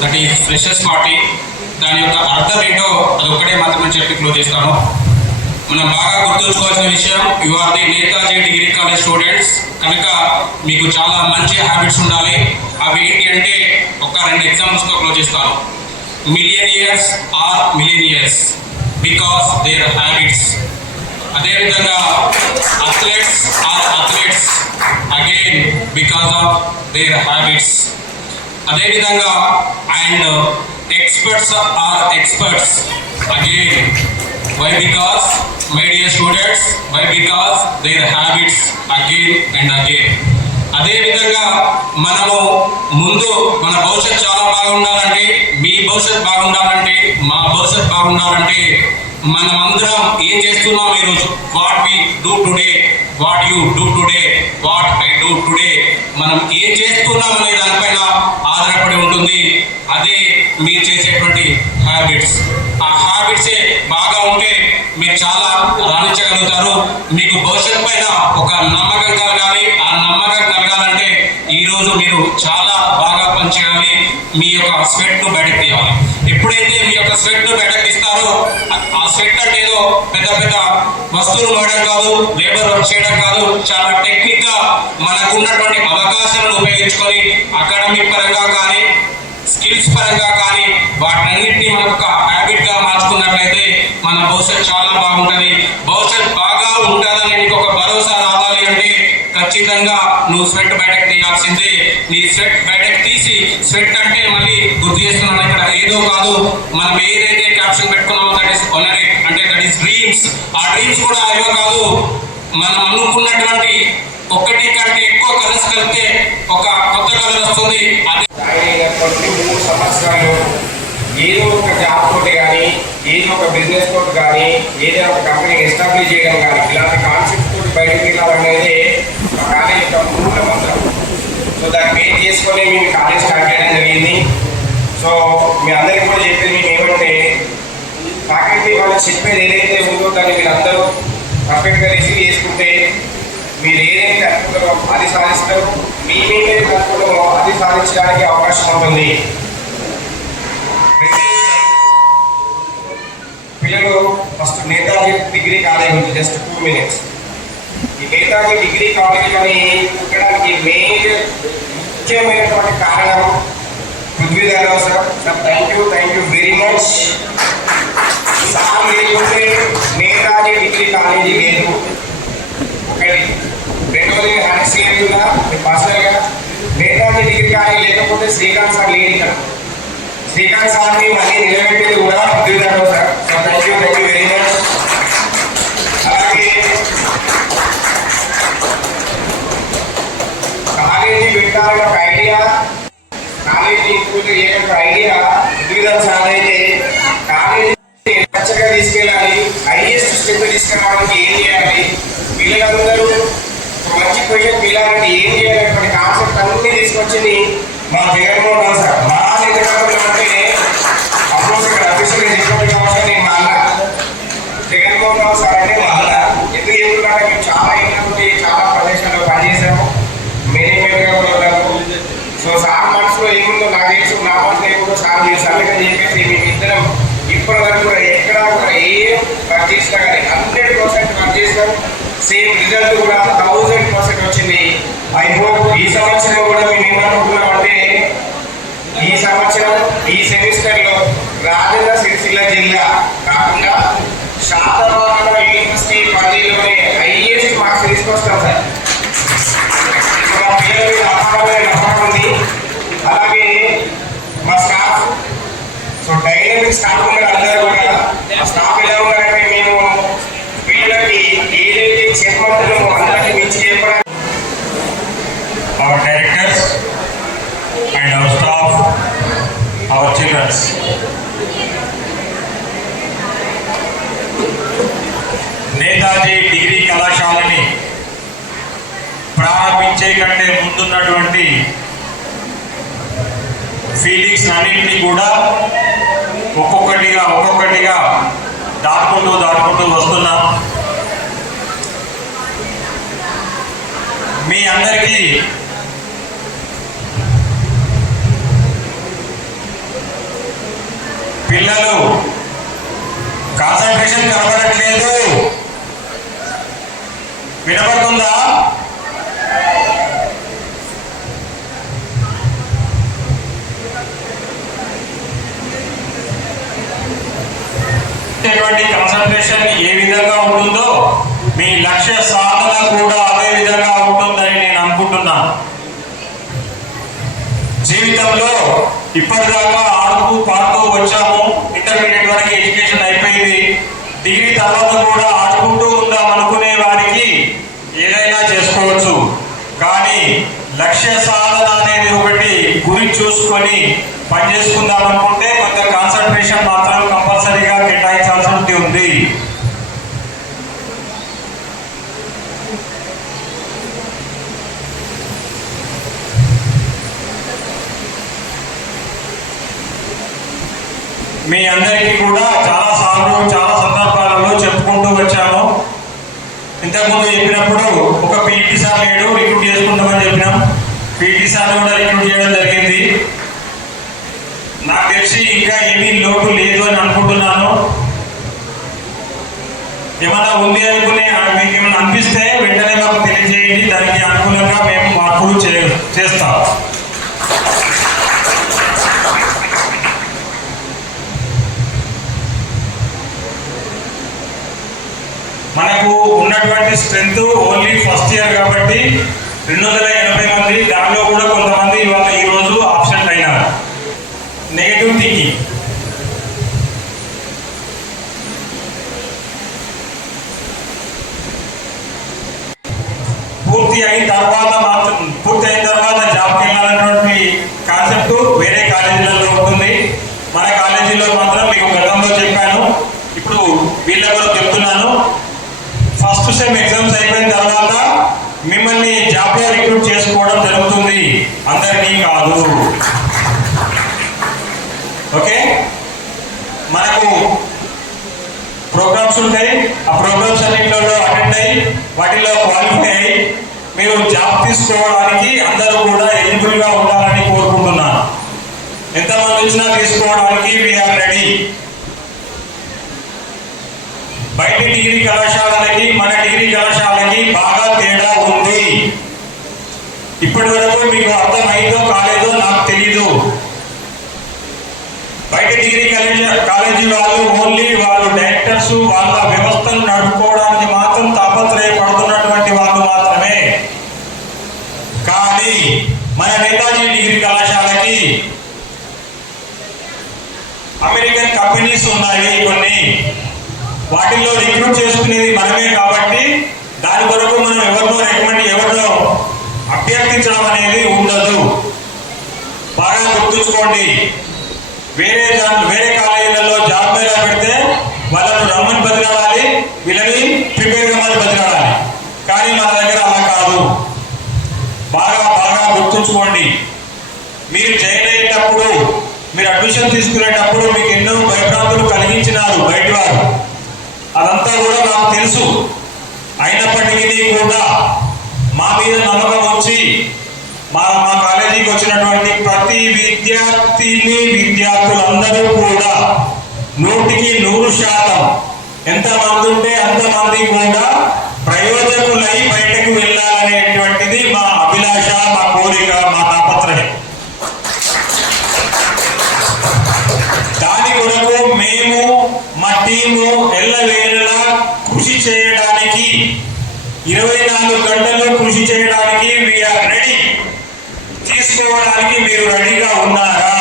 That is freshers party. దాని యొక్క అర్థం ఏంటో అది ఒక్కటే మాత్రమే చెప్పి క్లోజ్ చేస్తాను. మనం బాగా గుర్తుంచుకోవాల్సిన విషయం, you are the Netaji degree college students కనుక మీకు చాలా మంచి హ్యాబిట్స్ ఉండాలి. అవి ఏంటి అంటే ఒక 2 ఎగ్జాంపుల్స్తో క్లోజ్ చేస్తాను. Millionaires are millionaires because their habits. అదేవిధంగా athletes are athletes again because of their habits. అదేవిధంగా and experts are experts again. Why? Because, my dear students, why? Because their habits again and again. అదే విధంగా మనము ముందు మన భవిష్యత్తు చాలా బాగుండాలంటే, మీ భవిష్యత్తు బాగుండాలంటే, మా భవిష్యత్తు బాగుండాలంటే మనమందరం ఏం చేస్తున్నాం ఈరోజు, what we do today, what you do today, what I do today, మనం ఏం చేస్తున్నాం అనే దానిపైన ఆధారపడి ఉంటుంది. అదే మీరు చేసేటువంటి హ్యాబిట్స్. ఆ హ్యాబిట్సే బాగా ఉంటే మీరు చాలా రాణించగలుగుతారు. మీకు భవిష్యత్తు పైన ఒక నమ్మకం కలగాలి. ఆ నమ్మకం కలగాలంటే ఈరోజు మీరు చాలా బాగా పనిచేయాలి. మీ యొక్క స్వెట్ను బయటకు తీయాలి. ఎప్పుడైతే మీ యొక్క స్వెట్ను బయటకు తీస్తారో, ఆ స్వెట్ అంటే ఏదో పెద్ద పెద్ద వస్తువులు మోయడం కాదు, లేబర్ వర్క్ చేయడం కాదు, చాలా టెక్నిక్ గా మనకు ఉన్నటువంటి అవకాశాలను ఉపయోగించుకొని అకాడమిక్ పరంగా కానీ స్కిల్స్ పరంగా కానీ వాటన్నింటినీ మనకు ఒక హ్యాబిట్ గా మార్చుకున్నట్లయితే మన భవిష్యత్తు చాలా బాగుంటుంది. భవిష్యత్తు బాగా ఉంటుందని నీకు ఒక భరోసా రావాలి అంటే ఖచ్చితంగా నువ్వు స్వెట్ బయటకు తీయాల్సిందే. నీ స్వెట్ బయటకు తీసి, స్వెట్ అంటే మళ్ళీ గుర్తు చేస్తున్నాను ఇక్కడ ఏదో కాదు, మనం ఏదైతే క్యాప్షన్ పెట్టుకున్నామో దట్ ఈస్ ఆనరింగ్, అంటే దట్ ఈస్ డ్రీమ్స్. ఆ డ్రీమ్స్ కూడా ఏవో కాదు, మనం అనుకున్నటువంటి ఒకటి కంటే ఎక్కువ కలర్స్ కలిపితే ఒక కొత్త కలర్ వస్తుంది. అది 3 సంవత్సరాలు ఏదో ఒక జాబ్ తోటి కానీ, ఏదో ఒక బిజినెస్ తోటి కానీ, ఏదో ఒక కంపెనీని ఎస్టాబ్లిష్ చేయడం కానీ, ఇలాంటి కాన్సెప్ట్ తోటి బయటకు వెళ్ళాలనేది మా కాలేజ్ యొక్క మూల మంత్రం. సో దాన్ని బేస్ చేసుకొని మేము కాలేజ్ స్టార్ట్ చేయడం జరిగింది. సో మీ అందరికీ కూడా చెప్పేది మేము ఏమంటే, ఫ్యాకల్టీ వాళ్ళు చెప్పేది ఏదైతే ఉందో దాన్ని మీరు అందరూ పర్ఫెక్ట్గా రిసీవ్ చేసుకుంటే మీరు ఏదైతే అనుకుంటారో అది సాధిస్తారు. మేమేమైతే అనుకుంటామో అది సాధించడానికి అవకాశం ఉంటుంది. పిల్లలు ఫస్ట్ నేతాజీ డిగ్రీ కాలేజ్ ఉంది, జస్ట్ 2 minutes. ఈ నేతాజీ డిగ్రీ కాలేజ్ అని ఉండడానికి ముఖ్యమైనటువంటి కారణం Prithvidhara Rao sir. Sir thank you very much. Sir లేకుంటే నేతాజీ డిగ్రీ కాలేజీ లేదు. ఒకటి. రెండవది హ్యాన్సీగా పర్సనల్గా నేతాజీ డిగ్రీ కాలేజీ లేకపోతే శ్రీకాంత్ సార్ లేడు ఇక్కడ. శ్రీకాంత్ సార్ని మళ్ళీ నిలబెట్టేది కూడా Prithvidhara Rao sir. So thank you very much. అలాగే కాలేజీ పెట్టాలని ఒక ఐడియా, కాలేజీ ఇంక్లూడ్ చేయడానికి ఒక ఐడియా పృథ్వీధరరావు సార్ అయితే కాలేజీ ఖచ్చితంగా తీసుకెళ్ళాలి, హైయెస్ట్ స్టెప్ తీసుకెళ్ళడానికి ఏం చేయాలి, పిల్లలందరూ మంచి పొజిషన్ పిల్లాలంటే ఏం చేయాలనేటువంటి కాన్సెప్ట్ అన్నీ తీసుకొచ్చింది మా జగన్మోహన్ రావు సార్. మా నిజంగా అంటే అప్పుడు ఇక్కడ అఫీషియల్గా చెప్పినట్టు కావచ్చు, నేను మా అన్న జగన్మోహన్ రావు సార్ అంటే మా అన్న. ఎందుకు చెప్తున్నారంటే మేము చాలా ఏంటంటే చాలా ప్రదేశాల్లో పనిచేసాము, మేనేజ్మెంట్గా కూడా ఉన్నాము. సో సార్ మనసులో ఏముందో నాకు తెలుసు, నా మనసులో ఏముందో సార్ తెలుసు. అందుకని చెప్పేసి మేమిద్దరం ఇప్పటి వరకు కూడా ఎక్కడా కూడా ఏం వర్క్ చేసినా కానీ 100% వర్క్ చేసినాం. సేమ్ రిజల్ట్ కూడా 1000% వచ్చింది. ఐ హోప్ ఈ సంవత్సరం కూడా మేము ఏమనుకుంటున్నామంటే, ఈ సంవత్సరం ఈ సెమిస్టర్లో రాజన్న సిరిసిల్ల జిల్లా కాకుండా శాతవాహన యూనివర్సిటీ పరిధిలోనే హైయెస్ట్ మార్క్స్ తీసుకొస్తాం సార్. మా పిల్లల మీద అపారమైన నమ్మకం ఉంది. అలాగే మా స్టాఫ్, సో డైనమిక్ స్టాఫ్ ఉన్నారు అందరూ కూడా. ఆ స్టాఫ్ ఎలా ఉన్నారంటే, మేము పిల్లలకి ఏదైతే చెప్పమంటామో అందరికీ మించి చెప్పడానికి our directors and our staff, our children. Netaji degree కళాశాలని ప్రారంభించే కంటే ముందున్నటువంటి ఫీలింగ్స్ అన్నింటినీ కూడా ఒక్కొక్కటిగా దాటుకుంటూ వస్తున్నాం. మీ అందరికీ పిల్లలు కాన్సన్ట్రేషన్ కనబడట్లేదు. వినపడుతుందా? కాన్సన్ట్రేషన్ ఏ విధంగా ఉంటుందో మీ లక్ష్య సాధన కూడా అదే విధంగా ఉంటుందని నేను అనుకుంటున్నాను. జీవితంలో ఇప్పటిదాకా ఆడుతూ పాడుతూ వచ్చాము. ఇంటర్మీడియట్ వరకు ఎడ్యుకేషన్ అయిపోయింది. డిగ్రీ తర్వాత కూడా ఆడుకుంటూ ఉందాం అనుకునే వారికి ఏదైనా చేసుకోవచ్చు. కానీ లక్ష్య సాధన అనేది ఒకటి గురి చూసుకొని పనిచేసుకుందాం అనుకుంటే కొంత కాన్సన్ట్రేషన్ మాత్రం కంపల్సరీగా కేటాయించాల్సి ఉంది. మీ అందరికీ కూడా చాలా సార్లు చాలా సందర్భాలలో చెప్పుకుంటూ వచ్చాము. ఇంతకుముందు చెప్పినప్పుడు ఒక పీఈటీ సార్ లేడు, రిక్రూట్ చేసుకుంటామని చెప్పినాం. పీఈటీ సార్ కూడా రిక్రూట్ చేయడం జరిగింది. నాకు తెలిసి ఇంకా ఏమీ లోటు లేదు అని అనుకుంటున్నాను. ఏమైనా ఉంది అనుకునే మీకు ఏమైనా అనిపిస్తే వెంటనే మాకు తెలియజేయండి. దానికి అనుకూలంగా మేము మార్పులు చేస్తాం. మనకు ఉన్నటువంటి స్ట్రెంత్ ఓన్లీ ఫస్ట్ ఇయర్ కాబట్టి 280 మంది. దానిలో కూడా కొంతమంది ఇవాళ ఈ రోజు ఆబ్సెంట్ అయినారు. Negative thinking. పూర్తి అయిన తర్వాత జాబ్కి వెళ్ళాలన్నటువంటి కాన్సెప్ట్ వేరే కాలేజీలలో ఉంటుంది. మన కాలేజీలో మాత్రం మీకు గతంలో చెప్పాను, ఇప్పుడు వీళ్ళకు చెప్తున్నాను. ఫస్ట్ సెమ్ ఎగ్జామ్స్ అయిపోయిన తర్వాత మిమ్మల్ని జాబ్లో రిక్రూట్ చేసుకోవడం జరుగుతుంది. అందరినీ కాదు. ఓకే, మనకు ప్రోగ్రామ్స్ ఉంటాయి. ఆ ప్రోగ్రామ్స్ అన్నింటిలో అటెండ్ అయ్యి వాటిలో క్వాలిఫై అయ్యి మీరు జాబ్ తీసుకోవడానికి అందరూ కూడా ఎలిజిబుల్ గా ఉండాలని కోరుకుంటున్నాను. ఎంతమంది వచ్చినా తీసుకోవడానికి వీఆర్ రెడీ. బయట డిగ్రీ కళాశాలకి మన డిగ్రీ కళాశాలకి బాగా తేడా ఉంది. ఇప్పటి వరకు మీకు అర్థమైందో కాలేదో నాకు తెలీదు. బయట డిగ్రీ కాలేజీ వాళ్ళు ఓన్లీ వాళ్ళు డైరెక్టర్స్ వాళ్ళ వ్యవస్థను నడుపుకోవడానికి మాత్రం తాపత్రయపడుతున్నటువంటి వాళ్ళు మాత్రమే. కానీ మన నేతాజీ డిగ్రీ కళాశాలకి అమెరికన్ కంపెనీస్ ఉన్నాయి కొన్ని. వాటిల్లో రిక్రూట్ చేసుకునేది మనమే కాబట్టి దాని కొరకు మనం ఎవరినో అభ్యర్థించడం అనేది ఉండదు. బాగా గుర్తుంచుకోండి. వేరే కాలేజీలలో జాబ్ మేళా పెడితే వాళ్ళను రమ్మని బతిలాడాలి, వీళ్ళని ప్రిపేర్ కమ్మని బతిలాడాలి. కానీ మన దగ్గర అలా కాదు. బాగా గుర్తుంచుకోండి. మీరు జాయిన్ అయ్యేటప్పుడు, మీరు అడ్మిషన్ తీసుకునేటప్పుడు మీకు ఎన్నో భయభ్రాంతులు కలిగించినారు బయట వారు. అదంతా కూడా నాకు తెలుసు. అయినప్పటికీ కూడా మా మీద నమ్మకం వచ్చి మా కాలేజీకి వచ్చినటువంటి ప్రతి విద్యార్థులందరూ కూడా 100% ఎంతమంది ఉంటే అంతమంది కూడా ప్రయోజకులై బయటకు వెళ్ళాలనేటువంటిది మా అభిలాష, మా కోరిక, మా తాపత్రయం. దాని కొరకు మేము మా టీము ఎల్లవేళలా కృషి చేయడానికి 24 గంటలు కృషి చేయడానికి వీఆర్ రెడీ. తీసుకోవడానికి మీరు రెడీగా ఉన్నారా?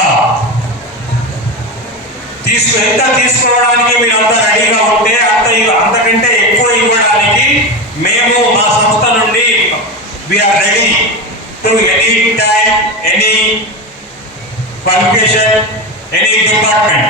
ఎంత తీసుకోవడానికి మీరు అంత రెడీగా ఉంటే అంతకంటే ఎక్కువ ఇవ్వడానికి మేము మా సంస్థ నుండి we are ready to any time, any qualification, any department.